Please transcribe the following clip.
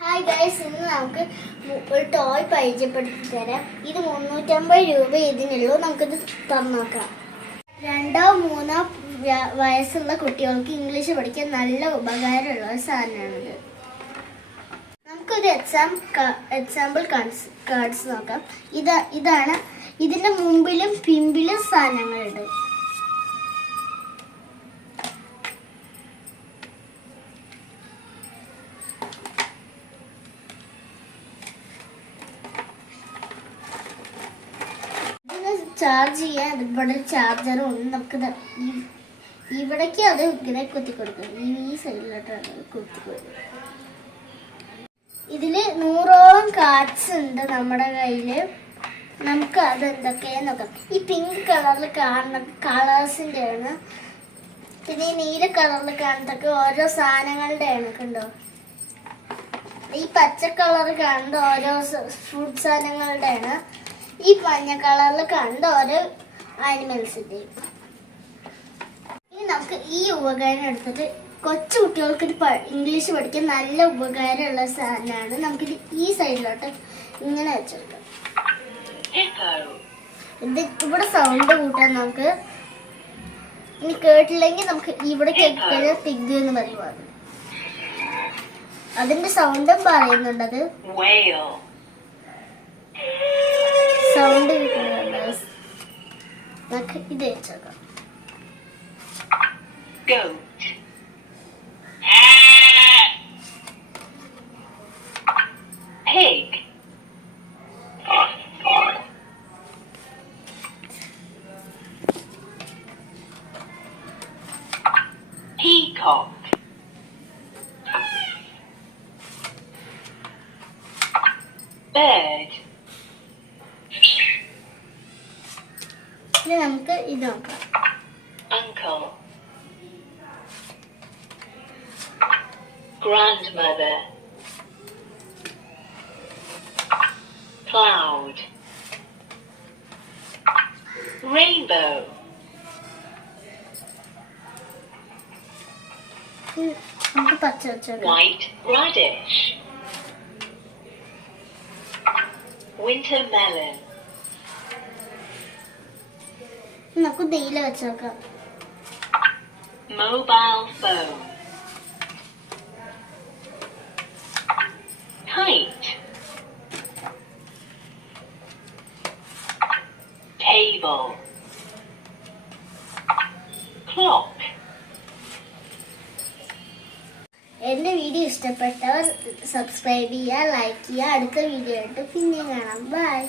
Hi guys, ഇന്ന് നമുക്ക് ഒരു ടോയ് പരിചയപ്പെടുത്തി തരാം. ഇത് 350 രൂപ ഇതിനുള്ളൂ. നമുക്കിത് തുറന്നു നോക്കാം. 2-3 വയസ്സുള്ള കുട്ടികൾക്ക് ഇംഗ്ലീഷ് പഠിക്കാൻ നല്ല ഉപകാരമുള്ള ഒരു സാധനമാണിത്. നമുക്കൊരു എക്സാമ്പിൾ കാർഡ്സ് നോക്കാം. ഇതാണ്. ഇതിന്റെ മുമ്പിലും പിമ്പിലും സാധനങ്ങളുണ്ട്. ചാർജ് ചെയ്യാൻ ഇവിടെ ചാർജറും ഉണ്ട്. നമുക്ക് ഇവിടേക്ക് അത് ഇങ്ങനെ കുത്തി കൊടുക്കും. ഈ സൈഡിലോട്ടാണ് കുത്തി കൊടുക്കുക. ഇതില് 100ഓളം കാർഡ്സ് ഉണ്ട് നമ്മുടെ കയ്യില്. നമുക്ക് അത് എന്തൊക്കെയാന്ന് നോക്കാം. ഈ പിങ്ക് കളറിൽ കാണുന്ന കളേഴ്സിന്റെ ആണ്. പിന്നെ ഈ നീല കളറിൽ കാണുന്നതൊക്കെ ഓരോ സാധനങ്ങളുടെ ആണ്. കണ്ടോ? ഈ പച്ച കളറിൽ കാണുന്ന ഓരോ ഫ്രൂട്ട് സാധനങ്ങളുടെ ആണ്. ഈ മഞ്ഞ കളറിൽ കണ്ട ഓരോ ആനിമൽസിന്റെയും. ഇനി നമുക്ക് ഈ ഉപകരണം എടുത്തിട്ട് കൊച്ചു കുട്ടികൾക്ക് ഇംഗ്ലീഷ് പഠിക്കാൻ നല്ല ഉപകാരമുള്ള സാധനമാണ്. നമുക്കിത് ഈ സൈഡിലോട്ട് ഇങ്ങനെ വെച്ചെടുക്കാം. ഇത് ഇവിടെ സൗണ്ട് കൂട്ടാൻ നമുക്ക്. ഇനി കേട്ടില്ലെങ്കിൽ നമുക്ക് ഇവിടെ കേൾക്കാൻ പിഗ് എന്ന് പറയുവാണ്. അതിന്റെ സൗണ്ടും പറയുന്നുണ്ടത്. സൗണ്ട് കിട്ടുന്നുണ്ട്. നമുക്ക് ഇത് വെച്ചേക്കാം. Pig. Peacock. Bird. ഇനി നമുക്ക് ഇത് നോക്കാം. Uncle. Grandmother. Cloud. Rainbow. നമുക്ക് പച്ച വെച്ചേക്കാം. White radish. Winter melon. നമുക്ക് തേയില വെച്ചേക്കാം. Mobile phone. Kite. Table. Clock. എന്റെ വീഡിയോ ഇഷ്ടപ്പെട്ടവർ സബ്സ്ക്രൈബ് ചെയ്യുക, ലൈക്ക് ചെയ്യുക. അടുത്ത വീഡിയോ ആയിട്ട് പിന്നെ കാണാം. ബൈ.